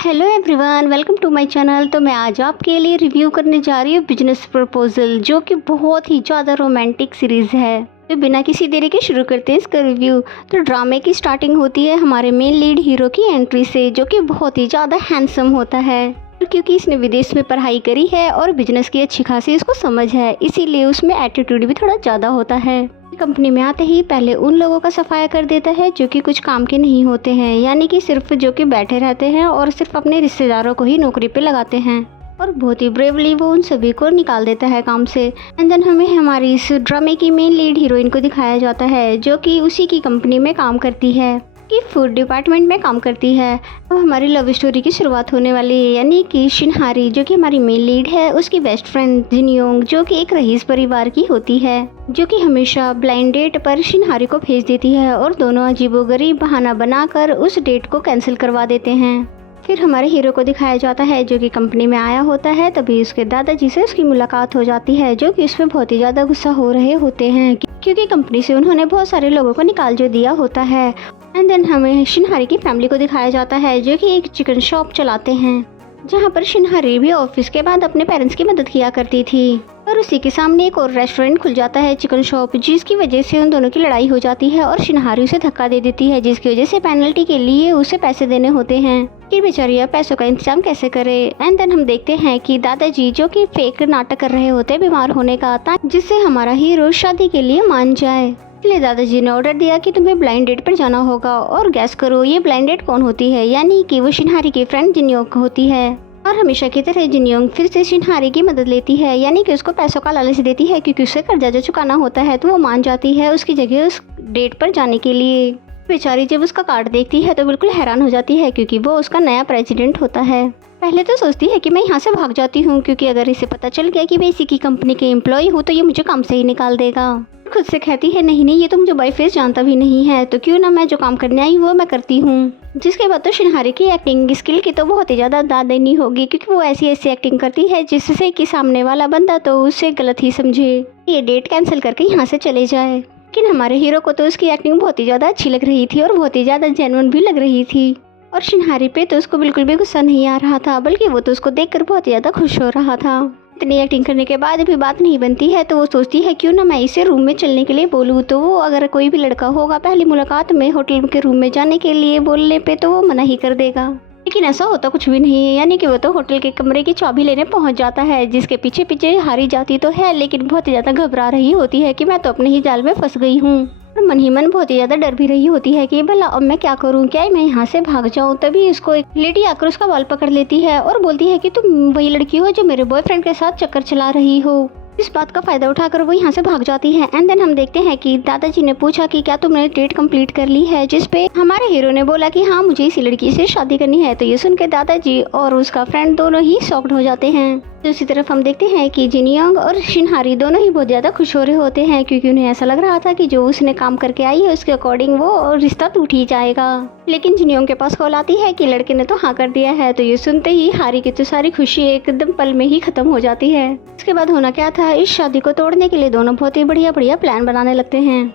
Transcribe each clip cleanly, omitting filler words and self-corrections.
Hello everyone, welcome to my channel. तो मैं आज आपके लिए रिव्यू करने जा रही हूँ बिजनेस प्रपोजल, जो कि बहुत ही ज़्यादा रोमांटिक सीरीज़ है। तो बिना किसी देरी के शुरू करते हैं इसका रिव्यू। तो ड्रामे की स्टार्टिंग होती है हमारे मेन लीड हीरो की एंट्री से, जो कि बहुत ही ज़्यादा हैंडसम होता है। क्योंकि इसने विदेश में पढ़ाई करी है और बिजनेस की अच्छी खासी इसको समझ है, इसीलिए उसमें एटीट्यूड भी थोड़ा ज़्यादा होता है। कंपनी में आते ही पहले उन लोगों का सफाया कर देता है जो कि कुछ काम के नहीं होते हैं, यानी कि सिर्फ जो कि बैठे रहते हैं और सिर्फ अपने रिश्तेदारों को ही नौकरी पे लगाते हैं। और बहुत ही ब्रेवली वो उन सभी को निकाल देता है काम से। एंड देन हमें हमारी इस ड्रामे की मेन लीड हीरोइन को दिखाया जाता है, जो कि उसी की कंपनी में काम करती है, कि फूड डिपार्टमेंट में काम करती है। अब हमारी लव स्टोरी की शुरुआत होने वाली है, यानी कि शिनहारी जो कि हमारी मेन लीड है, उसकी बेस्ट फ्रेंड जिनयोंग, जो कि एक रईस परिवार की होती है, जो कि हमेशा ब्लाइंड डेट पर शिनहारी को भेज देती है और दोनों अजीबोगरीब बहाना बनाकर उस डेट को कैंसिल करवा देते हैं। फिर हमारे हीरो को दिखाया जाता है जो कि कंपनी में आया होता है, तभी उसके दादाजी से उसकी मुलाकात हो जाती है, जो कि उसमें बहुत ही ज़्यादा गुस्सा हो रहे होते हैं क्योंकि कंपनी से उन्होंने बहुत सारे लोगों को निकाल जो दिया होता है। एंड देन हमें शिनहारी की फैमिली को दिखाया जाता है, जो कि एक चिकन शॉप चलाते हैं, जहाँ पर शिनहारी भी ऑफिस के बाद अपने पेरेंट्स की मदद किया करती थी। और उसी के सामने एक और रेस्टोरेंट खुल जाता है, चिकन शॉप, जिसकी वजह से उन दोनों की लड़ाई हो जाती है और शिनहारी उसे धक्का दे देती है, जिसकी वजह से पेनल्टी के लिए उसे पैसे देने होते हैं कि बेचारी अब पैसों का इंतजाम कैसे करे। एंड देन हम देखते हैं कि दादाजी जो कि फेक नाटक कर रहे होते हैं बीमार होने का, जिससे हमारा हीरो शादी के लिए मान जाए। इसलिए दादाजी ने ऑर्डर दिया कि तुम्हें ब्लाइंड डेट पर जाना होगा, और गैस करो ये ब्लाइंड डेट कौन होती है, यानी कि वो शिनहारी की फ्रेंड जिनयोंग होती है। और हमेशा की तरह जिनयोंग फिर से शिनहारी की मदद लेती है, यानी कि उसको पैसों का लालच देती है, क्योंकि उसे कर्जा जो चुकाना होता है, तो वो मान जाती है उसकी जगह उस डेट पर जाने के लिए। बेचारी जब उसका कार्ड देखती है तो बिल्कुल हैरान हो जाती है, क्योंकि वो उसका नया प्रेसिडेंट होता है। पहले तो सोचती है कि मैं यहाँ से भाग जाती हूँ, क्योंकि अगर इसे पता चल गया कि मैं इसी की कंपनी के एम्प्लॉय हूँ तो ये मुझे काम से ही निकाल देगा। खुद से कहती है नहीं ये तो मुझे बाई फेस जानता भी नहीं है, तो क्यों ना मैं जो काम करने आई वो मैं करती हूँ। जिसके बाद तो शिनहारी की एक्टिंग स्किल की तो बहुत ही ज़्यादा दाद देनी होगी, क्योंकि वो ऐसी ऐसी एक्टिंग करती है जिससे कि सामने वाला बंदा तो उसे गलत ही समझे, ये डेट कैंसिल करके यहाँ से चले जाए। लेकिन हमारे हीरो को तो उसकी एक्टिंग बहुत ही ज़्यादा अच्छी लग रही थी और बहुत ही ज़्यादा जेन्युइन भी लग रही थी। और शिनहारी पे तो उसको बिल्कुल भी गुस्सा नहीं आ रहा था, बल्कि वो तो उसको देखकर बहुत ही ज़्यादा खुश हो रहा था। इतनी एक्टिंग करने के बाद भी बात नहीं बनती है, तो वो सोचती है क्यों ना मैं इसे रूम में चलने के लिए बोलूँ। तो वो अगर कोई भी लड़का होगा पहली मुलाकात में होटल के रूम में जाने के लिए बोलने पे तो वो मना ही कर देगा। लेकिन ऐसा होता कुछ भी नहीं है, यानी कि वो तो होटल के कमरे की चाबी लेने पहुंच जाता है, जिसके पीछे पीछे हारी जाती तो है, लेकिन बहुत ही ज़्यादा घबरा रही होती है कि मैं तो अपने ही जाल में फंस गई हूँ। और मन ही मन बहुत ही ज़्यादा डर भी रही होती है कि भला अब मैं क्या करूँ, क्या मैं यहाँ से भाग जाऊँ। तभी उसको एक लेडी आकर उसका बाल पकड़ लेती है और बोलती है कि तुम वही लड़की हो जो मेरे बॉयफ्रेंड के साथ चक्कर चला रही हो। इस बात का फायदा उठाकर वो यहाँ से भाग जाती है। एंड देन हम देखते हैं कि दादाजी ने पूछा कि क्या तुमने डेट कंप्लीट कर ली है, जिस पे हमारे हीरो ने बोला कि हाँ मुझे इसी लड़की से शादी करनी है। तो ये सुनकर दादाजी और उसका फ्रेंड दोनों ही शॉक्ड हो जाते हैं। दूसरी तरफ हम देखते हैं कि जिनयोंग और शिनहारी दोनों ही बहुत ज़्यादा खुश हो रहे होते हैं, क्योंकि उन्हें ऐसा लग रहा था कि जो उसने काम करके आई है उसके अकॉर्डिंग वो रिश्ता टूट ही जाएगा। लेकिन जिनयोंग के पास कॉल आती है कि लड़के ने तो हाँ कर दिया है। तो ये सुनते ही हारी की तो सारी खुशी एकदम पल में ही खत्म हो जाती है। इसके बाद होना क्या था, इस शादी को तोड़ने के लिए दोनों बहुत ही बढ़िया बढ़िया प्लान बनाने लगते हैं।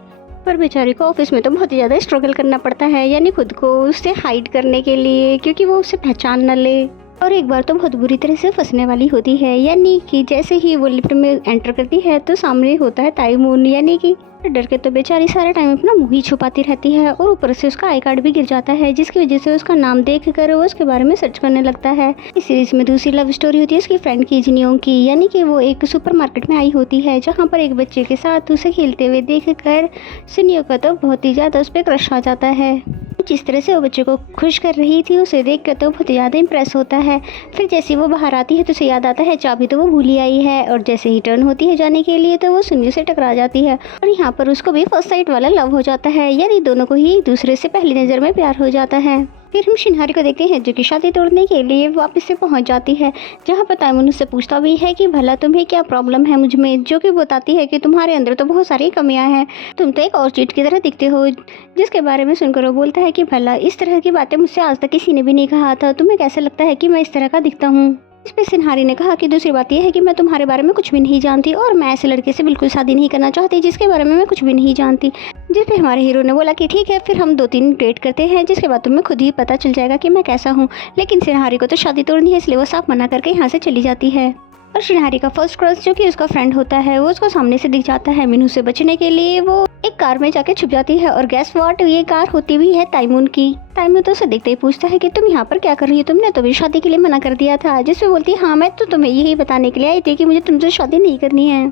पर बेचारी को ऑफिस में तो बहुत ही ज़्यादा स्ट्रगल करना पड़ता है, यानी खुद को उससे हाइड करने के लिए, क्योंकि वो उसे पहचान न ले। और एक बार तो बहुत बुरी तरह से फंसने वाली होती है, यानी कि जैसे ही वो लिफ्ट में एंटर करती है तो सामने होता है ताइमून, यानी कि डर के तो बेचारी सारा टाइम अपना मुंह ही छुपाती रहती है। और ऊपर से उसका आई कार्ड भी गिर जाता है, जिसकी वजह से उसका नाम देख कर वो उसके बारे में सर्च करने लगता है। इस सीरीज में दूसरी लव स्टोरी होती है उसकी फ्रेंड की जिनयोंग की, यानी कि वो एक सुपरमार्केट में आई होती है, जहाँ पर एक बच्चे के साथ उसे खेलते हुए देख कर सुनियो का तो बहुत ही ज़्यादा उस पर क्रश आ जाता है। जिस तरह से वो बच्चे को खुश कर रही थी उसे देख कर तो बहुत ज़्यादा इंप्रेस होता है। फिर जैसे वो बाहर आती है तो उसे याद आता है चाबी तो वो भूली आई है, और जैसे ही टर्न होती है जाने के लिए तो वो सुनियो से टकरा जाती है। और यहाँ पर उसको भी फर्स्ट साइट वाला लव हो जाता है, यानी दोनों को ही एक दूसरे से पहली नज़र में प्यार हो जाता है। फिर हम शिनहारी को देखते हैं जो कि शादी तोड़ने के लिए वापस से पहुंच जाती है, जहां पर ताइमून उससे पूछता भी है कि भला तुम्हें क्या प्रॉब्लम है मुझ में, जो कि बताती है कि तुम्हारे अंदर तो बहुत सारी कमियां हैं, तुम तो एक और चीट की तरह दिखते हो। जिसके बारे में सुनकर वो बोलता है कि भला इस तरह की बातें मुझसे आज तक किसी ने भी नहीं कहा था, तुम्हें कैसे लगता है कि मैं इस तरह का दिखता हूँ। इस पे सिन्हारी ने कहा कि दूसरी बात यह है कि मैं तुम्हारे बारे में कुछ भी नहीं जानती और मैं ऐसे लड़के से बिल्कुल शादी नहीं करना चाहती जिसके बारे में मैं कुछ भी नहीं जानती। जिस पे हमारे हीरो ने बोला कि ठीक है फिर हम 2-3 डेट करते हैं जिसके बाद तुम्हें खुद ही पता चल जाएगा कि मैं कैसा हूँ। लेकिन सिन्हारी को तो शादी तोड़नी है इसलिए वो साफ मना करके यहाँ से चली जाती है। और सिन्हारी का फर्स्ट क्रश जो कि उसका फ्रेंड होता है वो उसको सामने से दिख जाता है। मीनू से बचने के लिए वो एक कार में जाके छुप जाती है और गैस व्हाट, ये कार होती भी है तैमून की। तैमून तो उसे देखते ही पूछता है कि तुम यहाँ पर क्या कर रही हो, तुमने तो भी शादी के लिए मना कर दिया था। जिसमें बोलती है हाँ मैं तो तुम्हें यही बताने के लिए आई थी कि मुझे तुमसे शादी नहीं करनी है।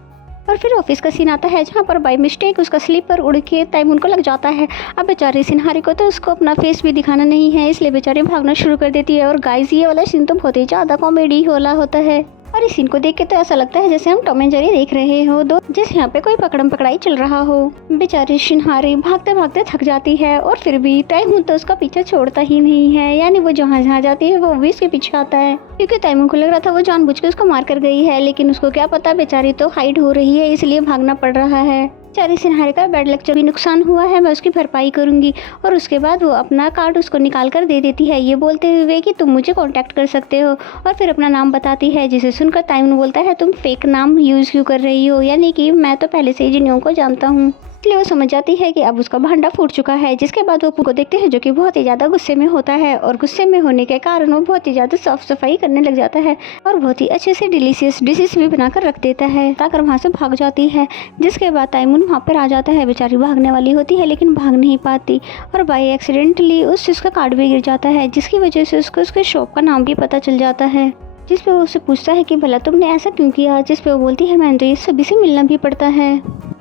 और फिर ऑफिस का सीन आता है जहाँ पर बाय मिस्टेक उसका स्लीपर उड़ के तैमून को लग जाता है। अब बेचारी सिन्हारी को तो उसको अपना फेस भी दिखाना नहीं है इसलिए बेचारी भागना शुरू कर देती है। और गाइस ये वाला सीन तो बहुत ही ज़्यादा कॉमेडी वाला होता है और इस सीन को देख के तो ऐसा लगता है जैसे हम टॉम एंड जेरी देख रहे हो दो, जैसे यहाँ पे कोई पकड़म पकड़ाई चल रहा हो। बेचारी सिन्हारी भागते भागते थक जाती है और फिर भी तैमून तो उसका पीछा छोड़ता ही नहीं है, यानी वो जहाँ जाती है वो भी उसके पीछे आता है। क्योंकि तैमून को लग रहा था वो जानबूझ के उसको मार कर गई है, लेकिन उसको क्या पता बेचारी तो हाइड हो रही है इसलिए भागना पड़ रहा है। बेचारी सिन्हारी का बैड लक जो भी नुकसान हुआ है मैं उसकी भरपाई करूंगी। और उसके बाद वो अपना कार्ड उसको निकाल कर दे देती है ये बोलते हुए कि तुम मुझे कांटेक्ट कर सकते हो। और फिर अपना नाम बताती है जिसे सुनकर तैमून बोलता है तुम फेक नाम यूज़ क्यों कर रही हो, यानी कि मैं तो पहले से ही जिनियों को जानता हूँ। इसलिए वो समझ जाती है कि अब उसका भांडा फूट चुका है। जिसके बाद वो पू को देखते हैं जो कि बहुत ही ज़्यादा गुस्से में होता है और गुस्से में होने के कारण वो बहुत ही ज़्यादा साफ सफाई करने लग जाता है और बहुत ही अच्छे से डिलीशियस डिशेस भी बनाकर रख देता है ताकर वहाँ से भाग जाती है। जिसके बाद तैमून वहाँ पर आ जाता है। बेचारी भागने वाली होती है लेकिन भाग नहीं पाती और बाई एक्सीडेंटली उसका कार्ड भी गिर जाता है जिसकी वजह से उसको उसके शॉप का नाम भी पता चल जाता है। जिस पे वो उससे पूछता है कि भला तुमने ऐसा क्यों किया। जिस पे वो बोलती है मैंने तो ये सभी से मिलना भी पड़ता है,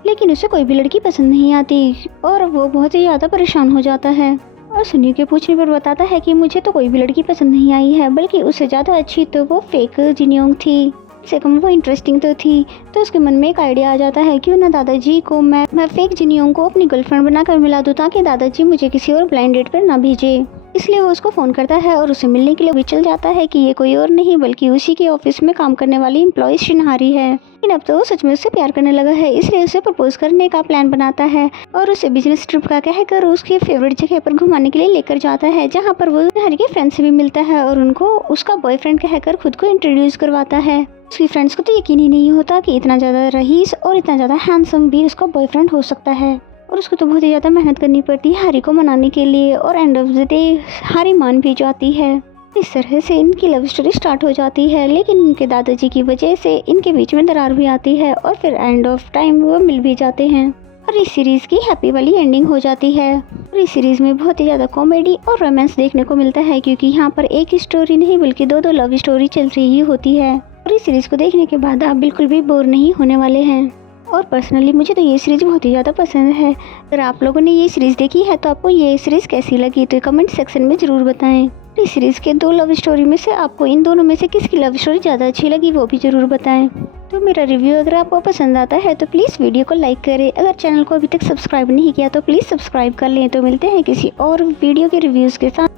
लेकिन उसे कोई भी लड़की पसंद नहीं आती और वो बहुत ही ज़्यादा परेशान हो जाता है। और सुनी के पूछने पर बताता है कि मुझे तो कोई भी लड़की पसंद नहीं आई है, बल्कि उससे ज़्यादा अच्छी तो वो फेक जिनियोंग थी, से कम वो इंटरेस्टिंग तो थी। तो उसके मन में एक आइडिया आ जाता है क्यों ना दादाजी को मैं फेक जिनियोंग को अपनी गर्लफ्रेंड बनाकर मिला दूँ ताकि दादाजी मुझे किसी और ब्लाइंड डेट पर ना भेजे। इसलिए वो उसको फ़ोन करता है और उसे मिलने के लिए भी चल जाता है कि ये कोई और नहीं बल्कि उसी के ऑफिस में काम करने वाली एम्प्लॉय सिन्हारी है। लेकिन अब तो वो सच में उससे प्यार करने लगा है इसलिए उसे प्रपोज करने का प्लान बनाता है और उसे बिजनेस ट्रिप का कहकर उसके फेवरेट जगह पर घुमाने के लिए लेकर जाता है जहाँ पर वो सिन्हारी के फ्रेंड से भी मिलता है और उनको उसका बॉयफ्रेंड कहकर खुद को इंट्रोड्यूस करवाता है। उसकी फ्रेंड्स को तो यकीन ही नहीं होता कि इतना ज़्यादा रईस और इतना ज़्यादा हैंडसम भी उसका बॉयफ्रेंड हो सकता है और उसको तो बहुत ही ज़्यादा मेहनत करनी पड़ती है हारी को मनाने के लिए और एंड ऑफ द डे हारी मान भी जाती है। इस तरह से इनकी लव स्टोरी स्टार्ट हो जाती है, लेकिन इनके दादाजी की वजह से इनके बीच में दरार भी आती है और फिर एंड ऑफ टाइम वो मिल भी जाते हैं और इस सीरीज़ की हैप्पी वाली एंडिंग हो जाती है। और इस सीरीज़ में बहुत ही ज़्यादा कॉमेडी और रोमांस देखने को मिलता है क्योंकि यहाँ पर एक ही स्टोरी नहीं बल्कि दो लव स्टोरी चल रही होती है और इस सीरीज़ को देखने के बाद आप बिल्कुल भी बोर नहीं होने वाले हैं। और पर्सनली मुझे तो ये सीरीज़ बहुत ही ज़्यादा पसंद है। अगर आप लोगों ने ये सीरीज़ देखी है तो आपको ये सीरीज़ कैसी लगी तो कमेंट सेक्शन में ज़रूर बताएं। इस सीरीज़ के 2 लव स्टोरी में से आपको इन दोनों में से किसकी लव स्टोरी ज़्यादा अच्छी लगी वो भी ज़रूर बताएं। तो मेरा रिव्यू अगर आपको पसंद आता है तो प्लीज़ वीडियो को लाइक करें। अगर चैनल को अभी तक सब्सक्राइब नहीं किया तो प्लीज़ सब्सक्राइब कर लें। तो मिलते हैं किसी और वीडियो के रिव्यूज़ के साथ।